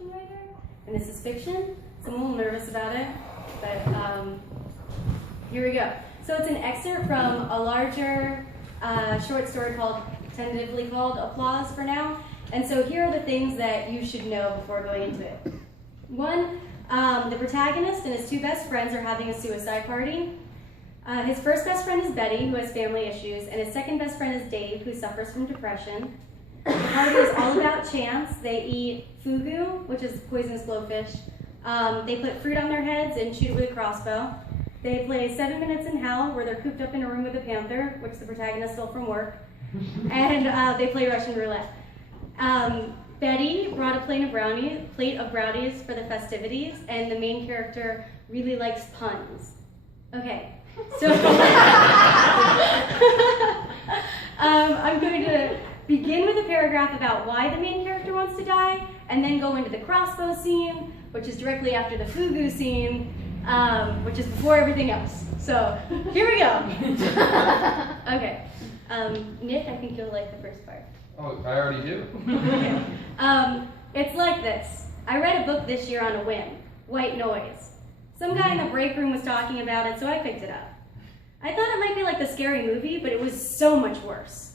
fiction writer, and this is fiction, so I'm a little nervous about it, but here we go. So it's an excerpt from a larger short story tentatively called Applause for Now, and so here are the things that you should know before going into it. One, the protagonist and his two best friends are having a suicide party. His first best friend is Betty, who has family issues, and his second best friend is Dave, who suffers from depression. The party is all about chance. They eat fugu, which is poisonous blowfish. They put fruit on their heads and shoot it with a crossbow. They play 7 Minutes in Hell, where they're cooped up in a room with a panther, which the protagonist stole from work. And they play Russian roulette. Betty brought a plate of brownies for the festivities, and the main character really likes puns. Okay, so I'm going to begin with a paragraph about why the main character wants to die, and then go into the crossbow scene, which is directly after the fugu scene, which is before everything else. So here we go. Okay, Nick, I think you'll like the first part. Oh, I already do. Okay. It's like this. I read a book this year on a whim, White Noise. Some guy in the break room was talking about it, so I picked it up. I thought it might be like the scary movie, but it was so much worse.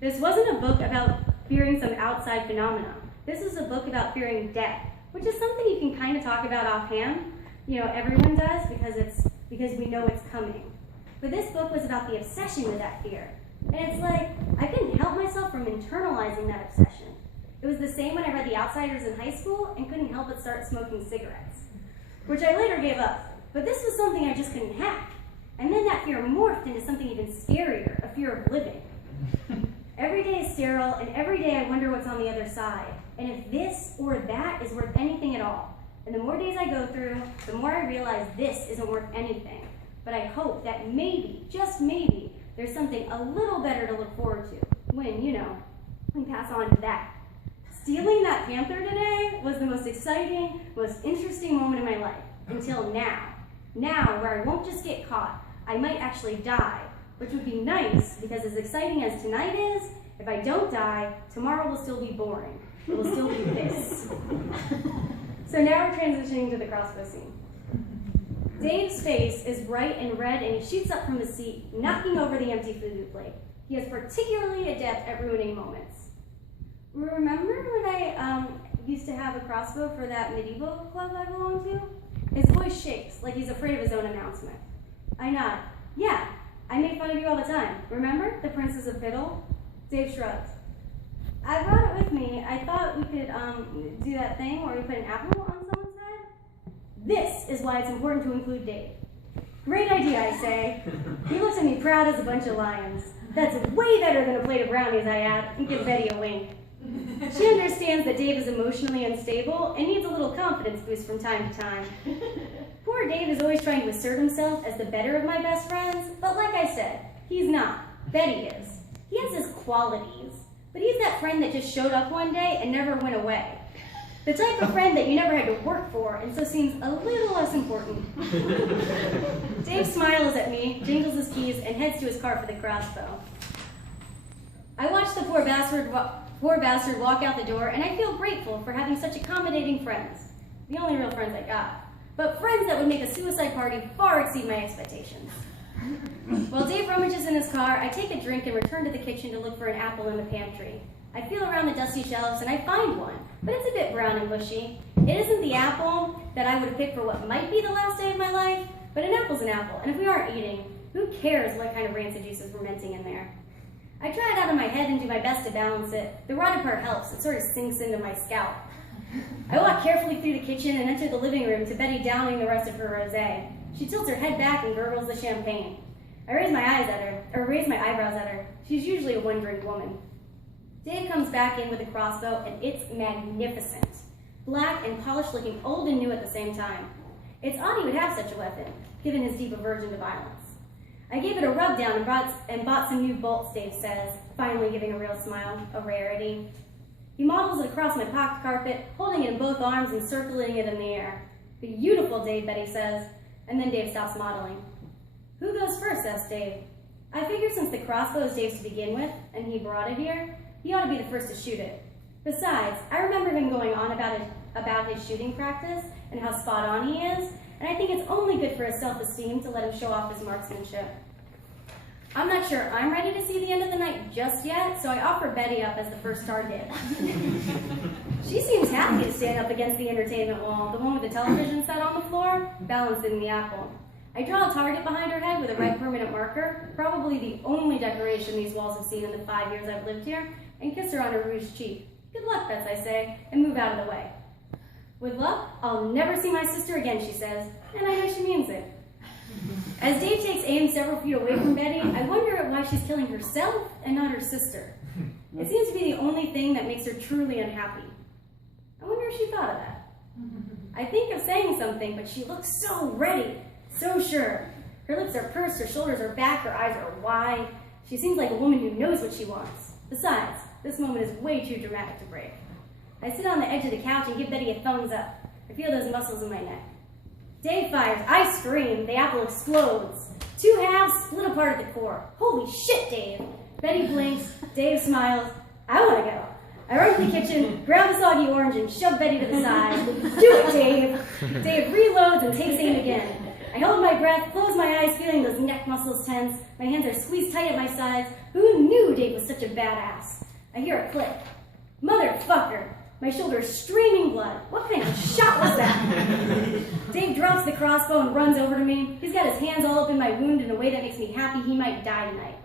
This wasn't a book about fearing some outside phenomenon. This is a book about fearing death, which is something you can kind of talk about offhand. You know, everyone does because we know it's coming. But this book was about the obsession with that fear. And it's like, I couldn't help myself from internalizing that obsession. It was the same when I read The Outsiders in high school and couldn't help but start smoking cigarettes, which I later gave up. But this was something I just couldn't hack. And then that fear morphed into something even scarier, a fear of living. Every day is sterile, and every day I wonder what's on the other side, and if this or that is worth anything at all. And the more days I go through, the more I realize this isn't worth anything. But I hope that maybe, just maybe, there's something a little better to look forward to when, we pass on to that. Stealing that panther today was the most exciting, most interesting moment in my life, until now. Now, where I won't just get caught, I might actually die, which would be nice, because as exciting as tonight is, if I don't die, tomorrow will still be boring. It will still be this. So now we're transitioning to the crossbow scene. Dave's face is bright and red, and he shoots up from his seat, knocking over the empty fugu plate. He is particularly adept at ruining moments. Remember when I used to have a crossbow for that medieval club I belonged to? His voice shakes, like he's afraid of his own announcement. I nod. Yeah, I make fun of you all the time. Remember? The Princess of Fiddle? Dave shrugs. I brought it with me. I thought we could do that thing where we put an apple on someone's head. This is why it's important to include Dave. Great idea, I say. He looks at me proud as a bunch of lions. That's way better than a plate of brownies, I add, and give Betty a wink. She understands that Dave is emotionally unstable and needs a little confidence boost from time to time. Poor Dave is always trying to assert himself as the better of my best friends, but like I said, he's not. Betty is. He has his qualities, but he's that friend that just showed up one day and never went away. The type of friend that you never had to work for and so seems a little less important. Dave smiles at me, jingles his keys, and heads to his car for the crossbow. I watch the poor bastard walk out the door, and I feel grateful for having such accommodating friends. The only real friends I got. But friends that would make a suicide party far exceed my expectations. While Dave rummages in his car, I take a drink and return to the kitchen to look for an apple in the pantry. I feel around the dusty shelves and I find one, but it's a bit brown and mushy. It isn't the apple that I would have picked for what might be the last day of my life, but an apple's an apple, and if we aren't eating, who cares what kind of rancid juice is fermenting in there? I try it out of my head and do my best to balance it. The rotted part helps, it sort of sinks into my scalp. I walk carefully through the kitchen and enter the living room to Betty downing the rest of her rosé. She tilts her head back and gurgles the champagne. I raise my eyebrows at her. She's usually a one-drink woman. Dave comes back in with a crossbow, and it's magnificent. Black and polished, looking old and new at the same time. It's odd he would have such a weapon, given his deep aversion to violence. I gave it a rub down and bought some new bolts, Dave says, finally giving a real smile, a rarity. He models it across my pocket carpet, holding it in both arms and circling it in the air. Beautiful, Dave, Betty says, and then Dave stops modeling. Who goes first, asks Dave. I figure since the crossbow is Dave's to begin with, and he brought it here, he ought to be the first to shoot it. Besides, I remember him going on about about his shooting practice and how spot on he is, and I think it's only good for his self-esteem to let him show off his marksmanship. I'm not sure I'm ready to see the end of the night just yet, so I offer Betty up as the first target. She seems happy to stand up against the entertainment wall, the one with the television set on the floor, balanced in the apple. I draw a target behind her head with a red permanent marker, probably the only decoration these walls have seen in the 5 years I've lived here, and kiss her on her rouged cheek. Good luck, Bets, I say, and move out of the way. With luck, I'll never see my sister again, she says, and I know she means it. As Dave takes aim several feet away from Betty, I wonder why she's killing herself and not her sister. It seems to be the only thing that makes her truly unhappy. I wonder if she thought of that. I think of saying something, but she looks so ready, so sure. Her lips are pursed, her shoulders are back, her eyes are wide. She seems like a woman who knows what she wants. Besides, this moment is way too dramatic to break. I sit on the edge of the couch and give Betty a thumbs up. I feel those muscles in my neck. Dave fires, I scream, the apple explodes. 2 halves split apart at the core. Holy shit, Dave. Betty blinks, Dave smiles. I want to go. I run to the kitchen, grab a soggy orange, and shove Betty to the side. Do it, Dave. Dave reloads and takes aim again. I hold my breath, close my eyes, feeling those neck muscles tense. My hands are squeezed tight at my sides. Who knew Dave was such a badass? I hear a click. Motherfucker. My shoulder is streaming blood. What kind of shot was that? Dave drops the crossbow and runs over to me. He's got his hands all up in my wound in a way that makes me happy he might die tonight.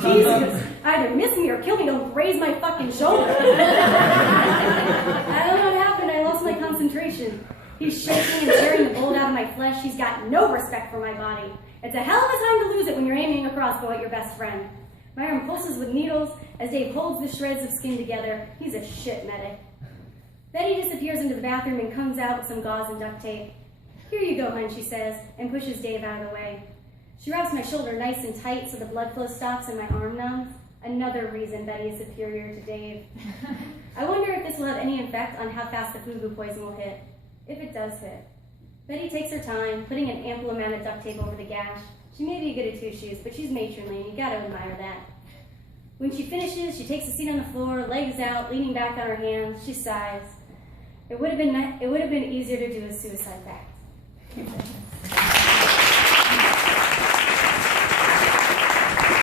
Jesus, either miss me or kill me, don't graze my fucking shoulder. I don't know what happened, I lost my concentration. He's shaking and tearing the bullet out of my flesh. He's got no respect for my body. It's a hell of a time to lose it when you're aiming a crossbow at your best friend. My arm pulses with needles as Dave holds the shreds of skin together. He's a shit medic. Betty disappears into the bathroom and comes out with some gauze and duct tape. Here you go, hun, she says, and pushes Dave out of the way. She wraps my shoulder nice and tight so the blood flow stops and my arm numbs. Another reason Betty is superior to Dave. I wonder if this will have any effect on how fast the fugu poison will hit. If it does hit. Betty takes her time, putting an ample amount of duct tape over the gash. She may be good at 2 shoes, but she's matronly, and you gotta admire that. When she finishes, she takes a seat on the floor, legs out, leaning back on her hands. She sighs. It would have been easier to do a suicide pact.